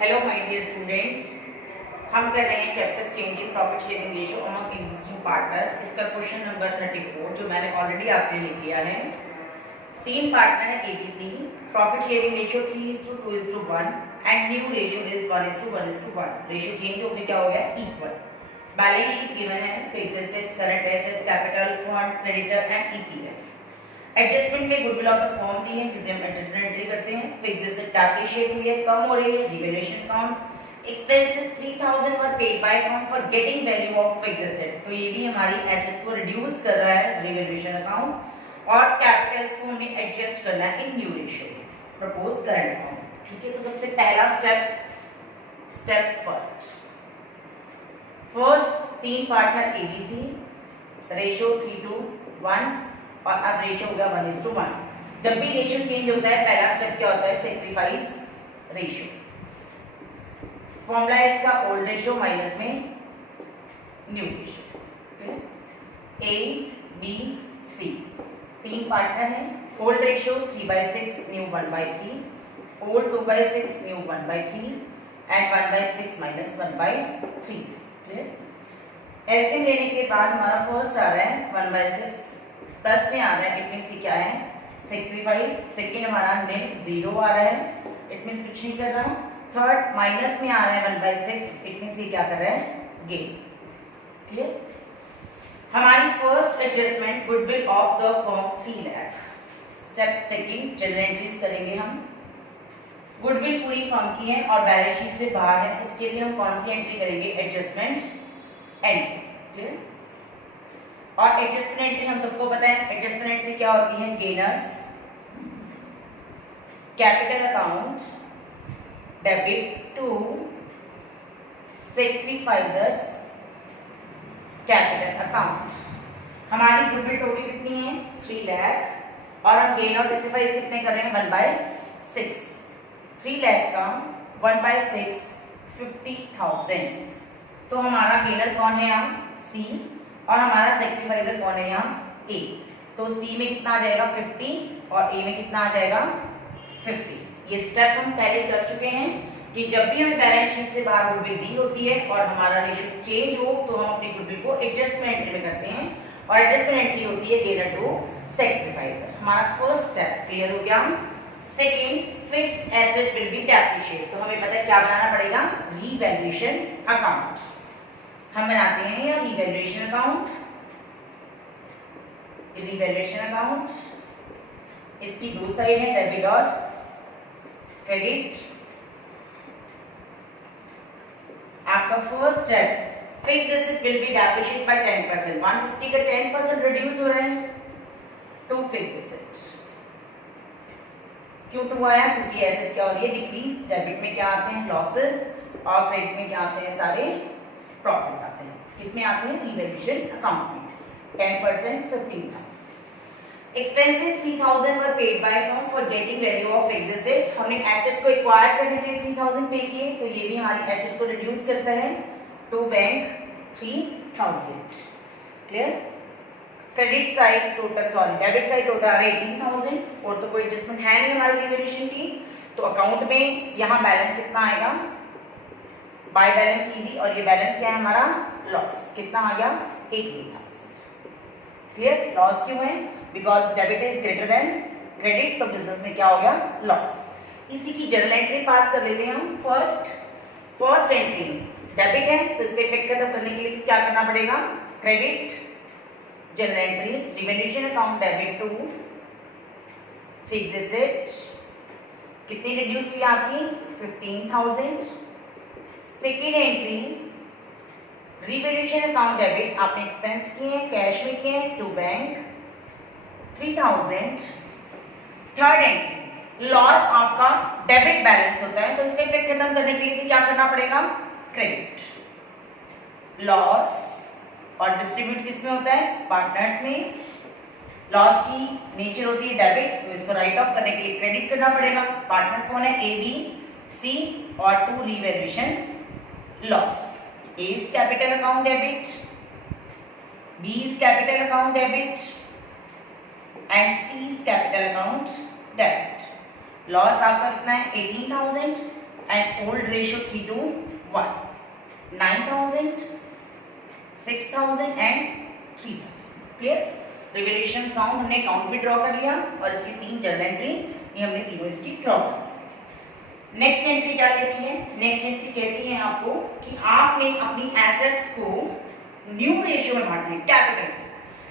Hello my dear students, हम कर रहे हैं chapter change in profit sharing ratio among existing partner. इसका क्वेश्चन नंबर 34 जो मैंने ऑलरेडी आपके लिख लिया है। तीन पार्टनर है ABC, profit sharing ratio 3:2:1 and new ratio is 1:1:1। Ratio change होकर क्या हो गया? इक्वल। बैलेंस शीट गिवन है, fixed asset, current asset, capital, fund, creditor and EPF. Adjustment में गुडविल ऑफ द फॉर्म दी है जिसे हम एडजस्टमेंट एंट्री करते हैं। फिक्स्ड एसेट डेप्रिशिएट हुई है, कम हो रही है, revaluation account. Expenses 3000 were paid by firm for getting value of fixed asset, तो ये भी हमारी एसेट को रिड्यूस कर रहा है, रिवैल्यूएशन अकाउंट। और कैपिटल्स को हमें एडजस्ट करना है in new ratio, propose current account. ठीक है, तो सबसे पहला स्टेप फर्स्ट तीन पार्टनर एबीसी, रेशियो 3:1 और अब रेशियो होगा 1:1। जब भी रेशियो चेंज होता है पहला स्टेप क्या होता है? Sacrifice ratio. फॉर्मूला है इसका ओल्ड रेशियो माइनस में new ratio. A B C तीन पार्टनर हैं। Old ratio 3/6, new 1/3, old 2/6, new 1/3 and 1/6 minus 1/3। LCM लेने के बाद हमारा फर्स्ट आ रहा है 1/6 प्लस में आ रहा है, इट मींस क्या है? सैक्रिफाइस। सेकंड हमारा निल 0 आ रहा है, इट मींस कुछ नहीं कर रहा हूं। थर्ड माइनस में आ रहा है 1/6, इट मींस ये क्या कर रहा है? गेन। क्लियर? हमारी first adjustment goodwill of the firm 3 lakh. Step second general entries करेंगे हम। गुडविल पूरी फर्म की है और बैलेंस शीट से बाहर है, इसके लिए हम कौन सी एंट्री करेंगे? Adjustment entry. क्लियर? और एडजस्टमेंट एंट्री हम सबको पता है, एडजस्टमेंट एंट्री क्या होती है? Gainers capital account debit to sacrificers capital account. हमारी गुडविल टोटल कितनी है? 3 लाख और हम गेन और सैक्रिफाइस कितने कर रहे हैं? 1/6। 3 लाख का 1/6 50,000। तो हमारा गेनर कौन है यहाँ? सी। और हमारा सैक्रिफाइजर कौन है यहाँ? ए। तो सी में कितना आ जाएगा? 50 और ए में कितना आ जाएगा? 50। ये स्टेप हम पहले कर चुके हैं कि जब भी हमें बैलेंस शीट से बाहर गुडविल दी होती है और हमारा रेशियो चेंज हो तो हम अपनी गुडविल को एडजस्टमेंट एंट्री में करते हैं और एडजस्टमेंट एंट्री होती है गेनर टू सैक्रिफाइजर। हमारा फर्स्ट स्टेप क्लियर हो गया। Second, fixed asset will be depreciate, तो हमें पता है क्या बनाना पड़ेगा? Revaluation account. हम बनाते हैं या रिवैल्यूएशन अकाउंट। रिवैल्यूएशन अकाउंट, इसकी दो साइड है, डेबिट और क्रेडिट। आपका first step fixed asset will be depreciate by 10%। 150 का 10% रिड्यूस हो रहा है टू फिक्स्ड एसेट। क्यों 2 आया? क्योंकि एसेट क्या हो रही है? डिक्रीज। डेबिट में क्या आते हैं? लॉसेस और क्रेडिट में क्या आते हैं? सारे प्रॉफिट्स आते हैं। किसमें आते हैं? रिवैल्यूएशन अकाउंट में। 10% 15,000। Expenses 3000 were paid by firm for getting value of fixed asset. हमने एसेट को एक्वायर करने के लिए 3000 पे किए, तो ये भी हमारी एसेट को रिड्यूस करता है to bank 3000। Clear? Credit side total, debit side total आ रहा है 18,000 और तो कोई एडजस्टमेंट है नहीं हमारी रिवैल्यूएशन की, तो अकाउंट में यहाँ बैलेंस कितना आएगा? बाय बैलेंस ईडी, और ये बैलेंस क्या है हमारा? लॉस। कितना आ गया? 18,000। क्लियर? लॉस क्यों है? Because debit is greater than credit, तो बिजनेस में क्या हो गया? लॉस। इसी की जर्नल एंट्री पास कर लेते हैं हम। फर्स्ट एंट्री डेबिट है, तो इसके इफेक्ट खत्म करने के लिए क्या करना पड़ेगा? Credit journal entry revaluation account debit to fixed asset. कितनी रिड्यूस हुई आपकी? 15,000। Second entry revaluation account debit, आपने एक्सपेंस किए हैं, कैश में किए हैं, to bank 3000। Third entry loss, आपका डेबिट बैलेंस होता है, तो इसका इफेक्ट खत्म करने के लिए क्या करना पड़ेगा? क्रेडिट। लॉस और डिस्ट्रीब्यूट किसमें होता है? पार्टनर्स में। लॉस की नेचर होती है डेबिट, तो इसको राइट ऑफ करने के लिए क्रेडिट करना पड़ेगा। पार्टनर कौन है? ए बी सी और to revaluation loss. A is capital account debit, B is capital account debit and C is capital account debit. Loss आपका कितना है? 18,000 and old ratio 3:1, 9,000, 6,000 and 3,000। Clear? Revaluation count हमने account भी draw कर लिया और इसकी 3 जर्नल एंट्री ये हमने तीनों इसकी ड्रॉ कर। नेक्स्ट एंट्री क्या कहती है? नेक्स्ट एंट्री कहती है आपको कि आपने अपनी एसेट्स को न्यू रेशियो में बांटना है, कैपिटल।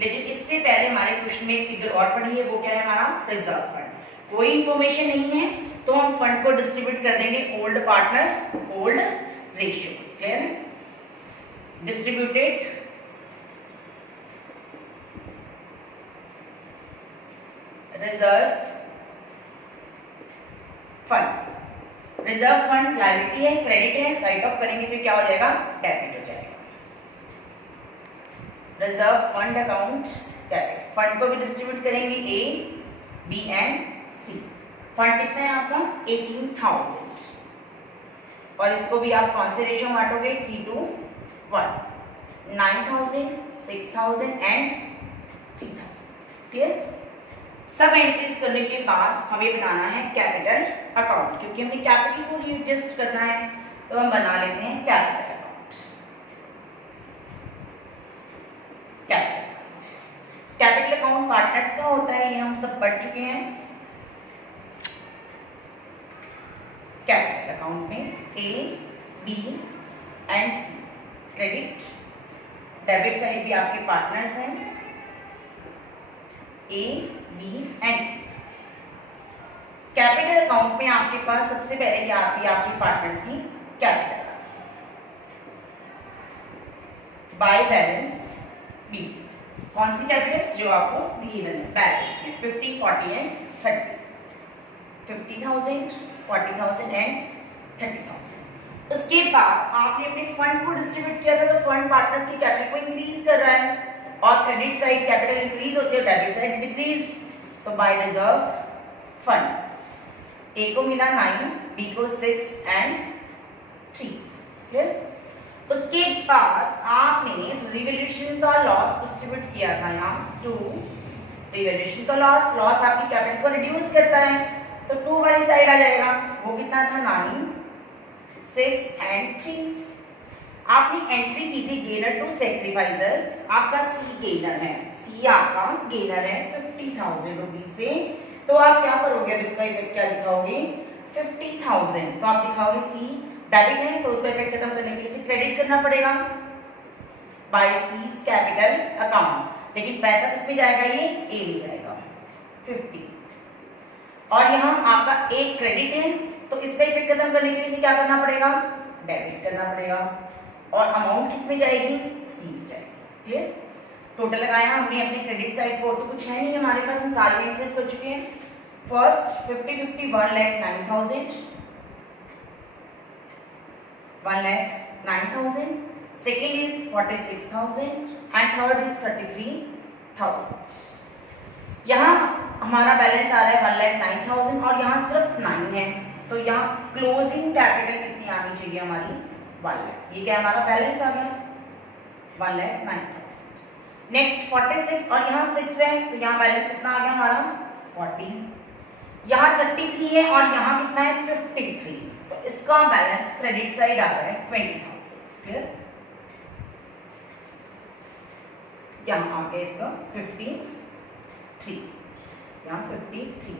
लेकिन इससे पहले हमारे क्वेश्चन में एक फिगर और पड़ी है, वो क्या है हमारा? Reserve fund. कोई इंफॉर्मेशन नहीं है तो हम फंड को डिस्ट्रीब्यूट कर देंगे old partner old ratio. Clear है? Distributed reserve fund. Reserve fund liability है, क्रेडिट है, राइट ऑफ करेंगे तो क्या हो जाएगा? डेबिट हो जाएगा। Reserve fund account debit. Fund को भी डिस्ट्रीब्यूट करेंगे A, B and C. Fund कितना है आपका? 18,000 और इसको भी आप कौन से रेशियो में बांटोगे? 3:1, 9,000, 6,000 एंड 3,000। क्लियर? सब एंट्रीज करने के बाद हमें बनाना है कैपिटल अकाउंट, क्योंकि हमें कैपिटल को रीएडजस्ट करना है तो हम बना लेते हैं capital account. Capital account partners का होता है, ये हम सब पढ़ चुके हैं। कैपिटल अकाउंट में A, B and C, credit debit side भी आपके पार्टनर्स हैं, A, B and C. Capital account में आपके पास सबसे पहले क्या आती है? आपके पार्टनर्स की कैपिटल। बाय बैलेंस बी, कौन सी कैपिटल? जो आपको दी है बैलेंस शीट में, 50, 40 एंड 30। 50,000, 40,000 एंड 30,000। उसके बाद आपने अपने फंड को डिस्ट्रीब्यूट किया था तो फंड पार्टनर्स की कैपिटल को इंक्रीज कर रहा है और क्रेडिट साइड कैपिटल इंक्रीज होती है, डेबिट साइड डिक्रीज। तो बाय रिजर्व फंड ए को मिला 9, बी को 6 एंड 3। क्लियर? उसके बाद आपने रिवैल्यूएशन का लॉस डिस्ट्रीब्यूट किया था यहाँ 2। रिवैल्यूएशन का लॉस, लॉस आपकी कैपिटल को रिड्यूस करता है तो 2 वाली साइड आ जाएगा। वो कितना था? 9, 6 एंड 3। आपने एंट्री की थी गेनर टू सेक्रीफाइजर, आपका सी गेनर है, सी आपका गेनर है 50,000 रुपीज से। तो आप क्या करोगे? अब इसका इफेक्ट क्या लिखाओगे? 50,000 तो आप लिखाओगे सी डेबिट है तो उसका इफेक्ट खत्म करने के लिए क्रेडिट करना पड़ेगा बाय सीज कैपिटल अकाउंट। लेकिन पैसा किस में जाएगा? ये ए में जाएगा 50 और यहाँ आपका एक क्रेडिट है तो इसका इफेक्ट खत्म करने के लिए क्या करना पड़ेगा? डेबिट करना पड़ेगा और अमाउंट किस में जाएगी? सी में जाएगी। क्लियर? टोटल लगाया हमने अपने क्रेडिट साइड को, तो कुछ है नहीं हमारे पास, हम सारे एंट्रीज कर चुके हैं। First 50, 1,09,000, 1,09,000, second is 46,000 and third is 33,000। यहाँ हमारा बैलेंस आ रहा है 1,09,000 और यहाँ सिर्फ 9 है तो यहाँ क्लोजिंग कैपिटल कितनी आनी चाहिए हमारी? 1 लाख। ये क्या हमारा बैलेंस आ गया? 1,09,000। नेक्स्ट 46 और यहाँ 6 है तो यहाँ बैलेंस कितना आ गया हमारा? 40। यहाँ 33 है और यहाँ कितना है? 53। तो इसका बैलेंस क्रेडिट साइड आ रहा है 20,000। क्लियर? यहाँ आ गया इसका 53, यहाँ 53।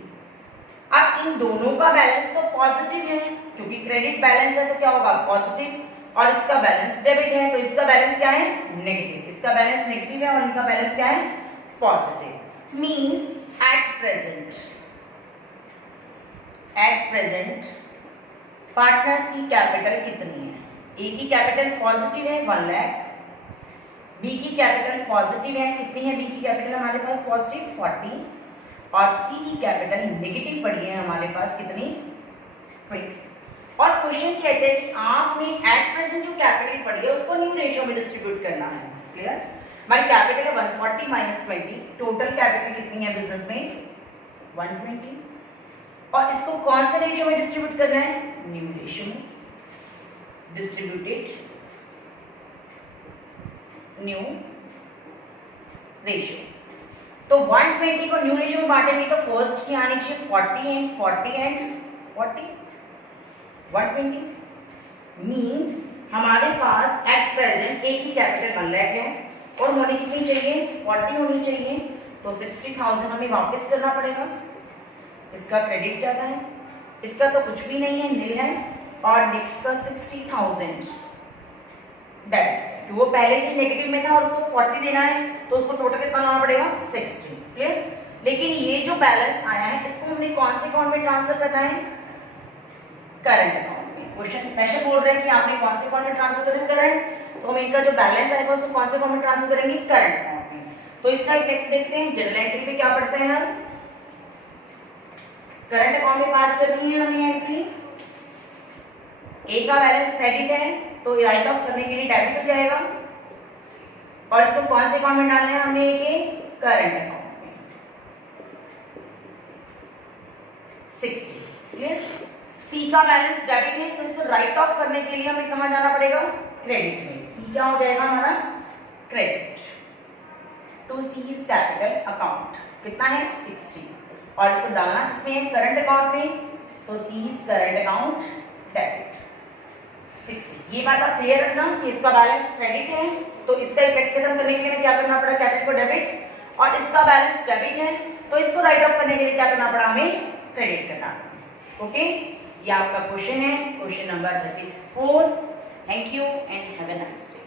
अब इन दोनों का बैलेंस तो पॉजिटिव है क्योंकि क्रेडिट बैलेंस है तो क्या होगा? पॉजिटिव। और इसका बैलेंस डेबिट है तो इसका बैलेंस क्या है? नेगेटिव। इसका बैलेंस नेगेटिव है और इनका बैलेंस क्या है? Positive. Means at present partners की कैपिटल कितनी है? ए की कैपिटल पॉजिटिव है 1 लाख, बी की कैपिटल पॉजिटिव है, कितनी है बी की कैपिटल हमारे पास? पॉजिटिव 40 और सी की कैपिटल नेगेटिव पड़ी है हमारे पास कितनी? 20। और क्वेश्चन कहते हैं कि आपने एट प्रेजेंट जो कैपिटल पड़ी है उसको न्यू रेशियो में डिस्ट्रीब्यूट करना है। क्लियर? हमारी कैपिटल है 140 माइनस 20, टोटल कैपिटल कितनी है बिजनेस में? 120 और इसको कौन से रेशियो में डिस्ट्रीब्यूट करना है? न्यू रेशियो में। Distributed new ratio. तो 120 को न्यू रेशियो में बांटेंगे तो फर्स्ट की आनी चाहिए 40 एंड 40 एंड 40। 120 मीन्स हमारे पास एट प्रेजेंट एक ही कैपिटल 1 लाख है और मनी कितनी चाहिए 40 होनी चाहिए, तो 60,000 हमें वापस करना पड़ेगा। इसका क्रेडिट ज्यादा है, इसका तो कुछ भी नहीं है, नील है, और नेक्स्ट का 60,000 डेबिट, वो पहले से नेगेटिव में था और उसको 40 देना है, तो उसको टोटल कितना लाना पड़ेगा 60। क्लियर। लेकिन ये जो बैलेंस आया है इसको हमने कौन से अकाउंट में ट्रांसफर करना है, करंट अकाउंट में। क्वेश्चन स्पेशल बोल रहे हैं कि आपने कौन से अकाउंट में ट्रांसफर करना है, करंट, तो हम इनका जो बैलेंस आएगा उसको कौन से अकाउंट में ट्रांसफर करेंगे, करंट अकाउंट में। तो इसका इफेक्ट देखते हैं, जनरल एंट्री पे क्या पढ़ते हैं हम, करंट अकाउंट में पास करनी है हमें एंट्री, ए का बैलेंस क्रेडिट है तो राइट ऑफ करने के लिए डेबिट हो जाएगा, और इसको कौन से अकाउंट में डालना है हमने, एक करंट अकाउंट में 60। क्लियर। सी का बैलेंस डेबिट है तो इसको राइट ऑफ करने के लिए हमें कहां जाना पड़ेगा, क्रेडिट में। सी क्या हो जाएगा हमारा, credit to C's capital account, कितना है 60, और इसको डालना किसमें है, करंट अकाउंट में, तो सीज करंट अकाउंट डेबिट 60। ये बात आप क्लियर रखना कि इसका बैलेंस क्रेडिट है तो इसका इफेक्ट खत्म करने के लिए क्या करना पड़ा, क्रेडिट को डेबिट, और इसका बैलेंस डेबिट है तो इसको राइट ऑफ करने के लिए क्या करना पड़ा, हमें क्रेडिट करना। ओके, ये आपका क्वेश्चन है, question number 34। Thank you and have a nice day.